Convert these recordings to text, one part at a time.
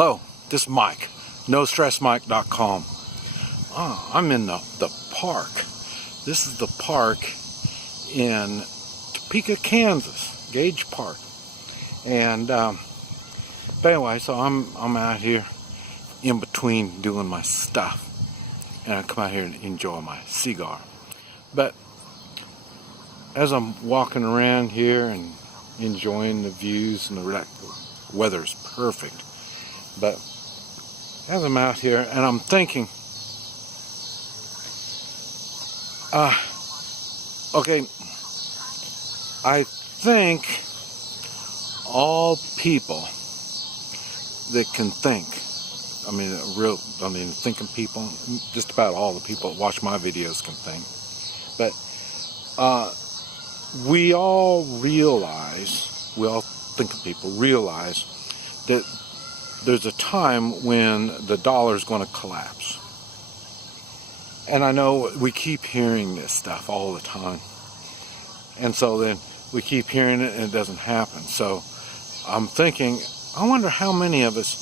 Hello, this is Mike, NoStressMike.com. I'm in the park. This is the park in Topeka, Kansas, Gage Park. And but anyway, so I'm out here in between doing my stuff, and I come out here and enjoy my cigar. But as I'm walking around here and enjoying the views, and the weather's perfect, but as I'm out here and I'm thinking, okay, I think all people that can think, thinking people, just about all the people that watch my videos can think, but we all thinking people realize that there's a time when the dollar's going to collapse. And I know we keep hearing this stuff all the time. And so then we keep hearing it and it doesn't happen. So I'm thinking, I wonder how many of us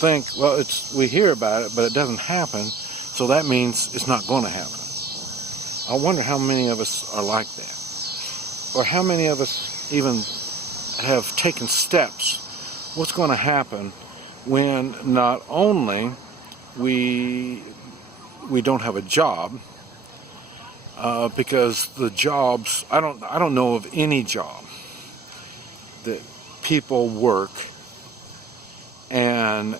think, well, we hear about it, but it doesn't happen, so that means it's not going to happen. I wonder how many of us are like that. Or how many of us even have taken steps. What's going to happen when not only we don't have a job, because the jobs, I don't know of any job that people work and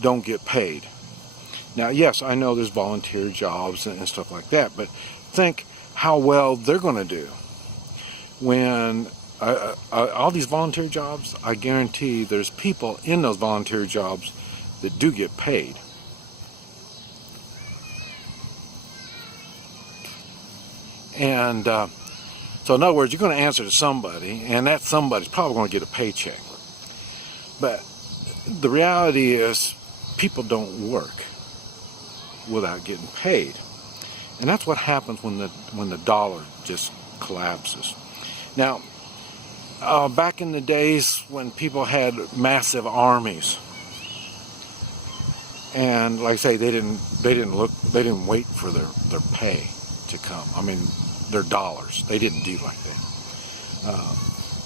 don't get paid. Now, yes, I know there's volunteer jobs and stuff like that, but think how well they're going to do when all these volunteer jobs, I guarantee there's people in those volunteer jobs that do get paid. And so in other words, you're going to answer to somebody, and that somebody's probably going to get a paycheck. But the reality is, people don't work without getting paid. And that's what happens when the dollar just collapses. Now, back in the days when people had massive armies, and like I say, they didn't wait for their pay to come. I mean, their dollars. They didn't do like that.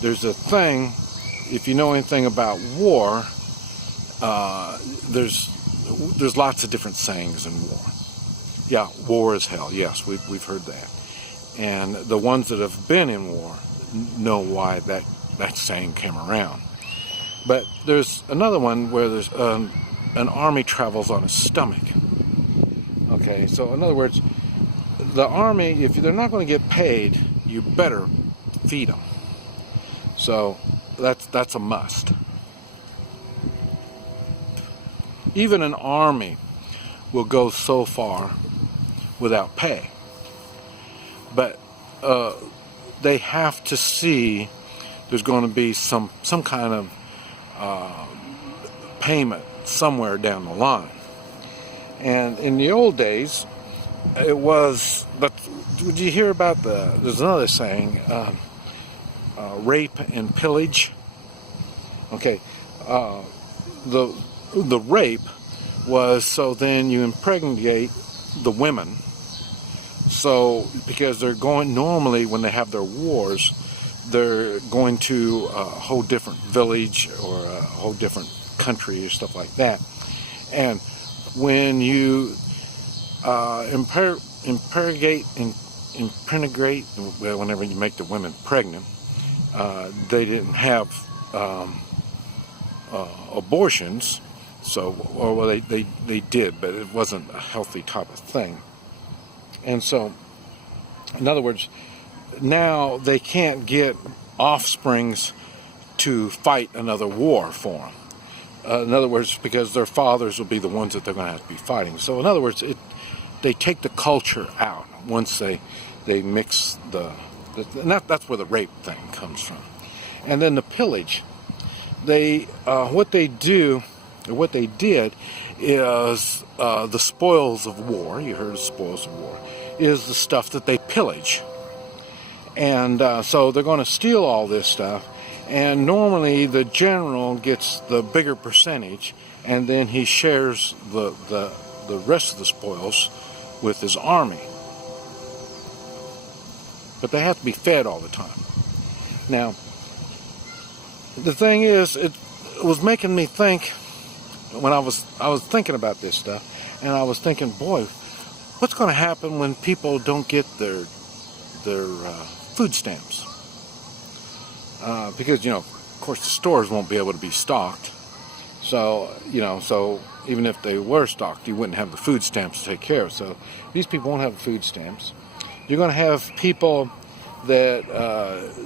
There's a thing, if you know anything about war, there's lots of different sayings in war. Yeah, war is hell. Yes, we've heard that. And the ones that have been in war know why that saying came around. But there's another one where there's an army travels on its stomach. Okay, so in other words, the army, if they're not going to get paid, you better feed them. So that's a must. Even an army will go so far without pay, but they have to see there's going to be some kind of payment somewhere down the line. And in the old days, it was, but did you hear about there's another saying, rape and pillage? Okay, the rape was so then you impregnate the women, so because they're going, normally when they have their wars, they're going to a whole different village or a whole different country or stuff like that. And when you impregnate, whenever you make the women pregnant, they didn't have abortions, so they did, but it wasn't a healthy type of thing. And so, in other words, now they can't get offsprings to fight another war for them. In other words, because their fathers will be the ones that they're going to have to be fighting. So in other words, they take the culture out once they mix and that's where the rape thing comes from. And then the pillage, what they did is the spoils of war. You heard of spoils of war, is the stuff that they pillage. And so they're going to steal all this stuff, And normally the general gets the bigger percentage, and then he shares the rest of the spoils with his army. But they have to be fed all the time. Now, the thing is, it was making me think when I was thinking about this stuff, and I was thinking, boy, what's going to happen when people don't get their food stamps? Because, of course, the stores won't be able to be stocked. So, so even if they were stocked, you wouldn't have the food stamps to take care of. So these people won't have the food stamps. You're going to have people that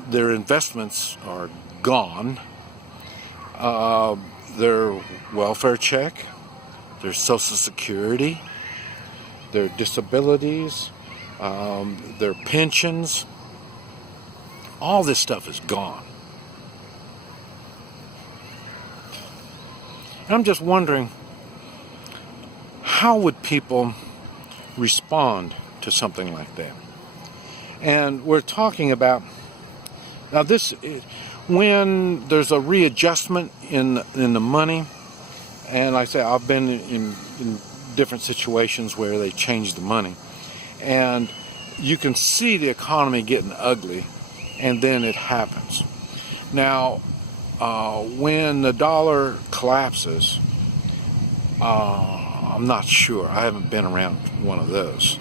their investments are gone. Their welfare check, their Social Security, their disabilities, their pensions, all this stuff is gone. And I'm just wondering, how would people respond to something like that? And we're talking about, now this, when there's a readjustment in the money, and like I say, I've been in different situations where they change the money, and you can see the economy getting ugly, and then it happens. Now, when the dollar collapses, I'm not sure. I haven't been around one of those.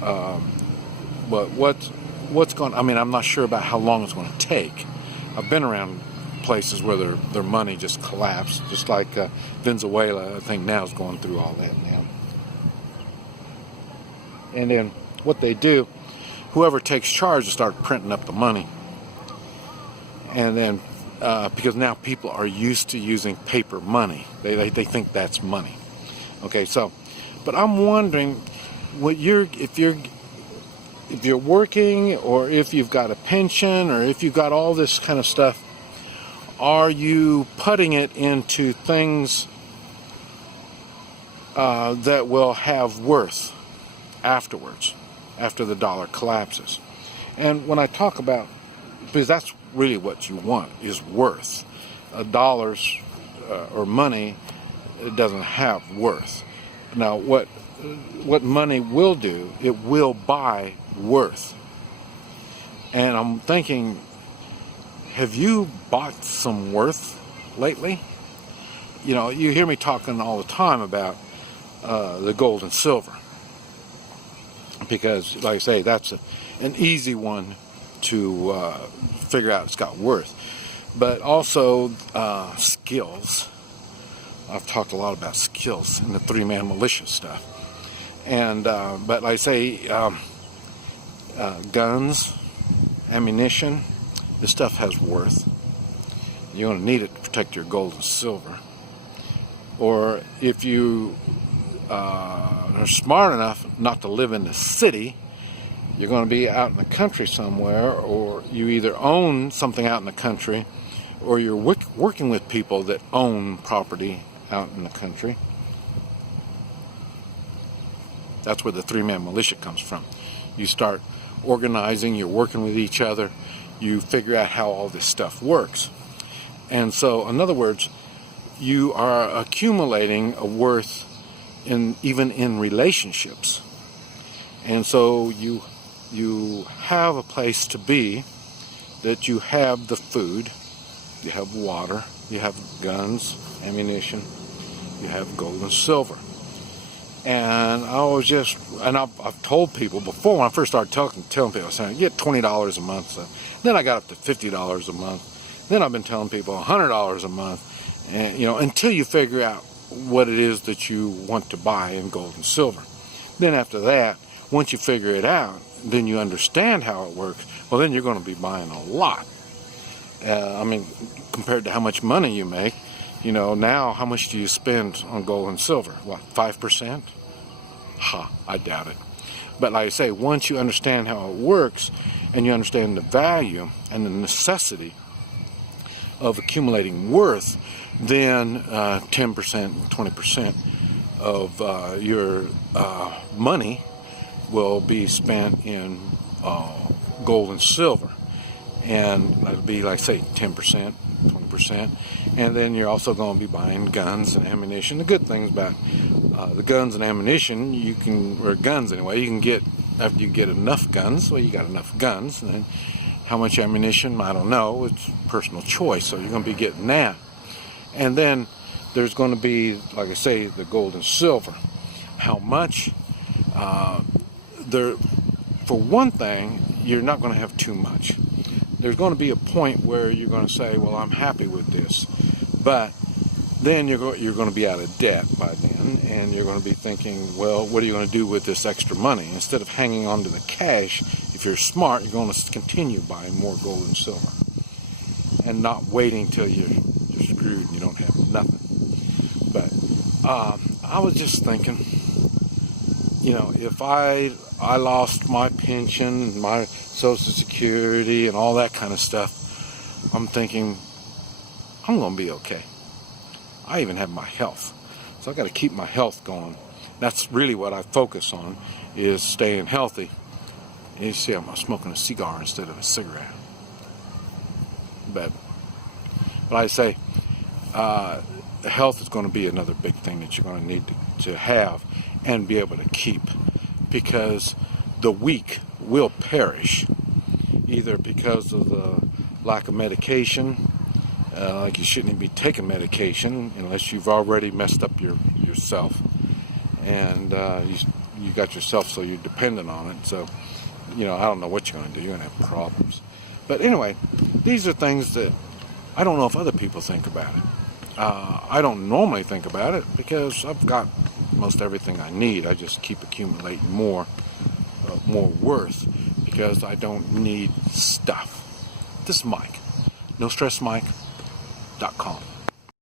But what's going? I mean, I'm not sure about how long it's going to take. I've been around places where their money just collapsed, just like Venezuela. I think now is going through all that now. And then what they do, whoever takes charge will start printing up the money. And then, because now people are used to using paper money, they think that's money. Okay, so, but I'm wondering, if you're working, or if you've got a pension, or if you've got all this kind of stuff, are you putting it into things that will have worth afterwards, after the dollar collapses? And when I talk about, because that's really what you want, is worth. Dollars or money, it doesn't have worth. Now, what money will do, it will buy worth. And I'm thinking, have you bought some worth lately? You hear me talking all the time about the gold and silver, because, like I say, that's an easy one to figure out it's got worth. But also skills. I've talked a lot about skills in the three-man militia stuff. And but like I say, guns, ammunition, this stuff has worth. You're going to need it to protect your gold and silver. Or if you are smart enough not to live in the city, you're going to be out in the country somewhere, or you either own something out in the country, or you're working with people that own property out in the country. That's where the three-man militia comes from. You start organizing, you're working with each other, you figure out how all this stuff works. And so, in other words, you are accumulating a worth even in relationships. And so you have a place to be, that you have the food, you have water, you have guns, ammunition, you have gold and silver. And I've told people before, when I first started telling people, I was saying, get $20 a month. So then I got up to $50 a month. Then I've been telling people $100 a month, and until you figure out what it is that you want to buy in gold and silver. Then after that, once you figure it out, then you understand how it works. Well, then you're going to be buying a lot. Compared to how much money you make, now how much do you spend on gold and silver? What, 5%? I doubt it. But like I say, once you understand how it works, and you understand the value and the necessity of accumulating worth, then 10%, 20% of your money will be spent in gold and silver. And that'll be, like I say, 10%, 20%. And then you're also going to be buying guns and ammunition. The good things about the guns and ammunition, or guns anyway, you can get, after you get enough guns, well, you got enough guns, and then how much ammunition, I don't know, it's personal choice, so you're going to be getting that. And then there's going to be, like I say, the gold and silver. How much? For one thing, you're not going to have too much. There's going to be a point where you're going to say, well, I'm happy with this. But then you're going to be out of debt by then, and you're going to be thinking, well, what are you going to do with this extra money? Instead of hanging on to the cash, if you're smart, you're going to continue buying more gold and silver and not waiting till you're screwed and you don't have nothing. But I was just thinking, if I lost my pension and my Social Security and all that kind of stuff, I'm thinking I'm going to be okay. I even have my health, so I got to keep my health going. That's really what I focus on, is staying healthy. And you see, I'm smoking a cigar instead of a cigarette. But I say, health is going to be another big thing that you're going to need to have and be able to keep, because the weak will perish, either because of the lack of medication. Like you shouldn't even be taking medication unless you've already messed up yourself, and you got yourself so you're dependent on it. So, I don't know what you're going to do. You're going to have problems. But anyway, these are things that I don't know if other people think about it. I don't normally think about it because I've got most everything I need. I just keep accumulating more worth because I don't need stuff. This is Mike. NoStressMike.com.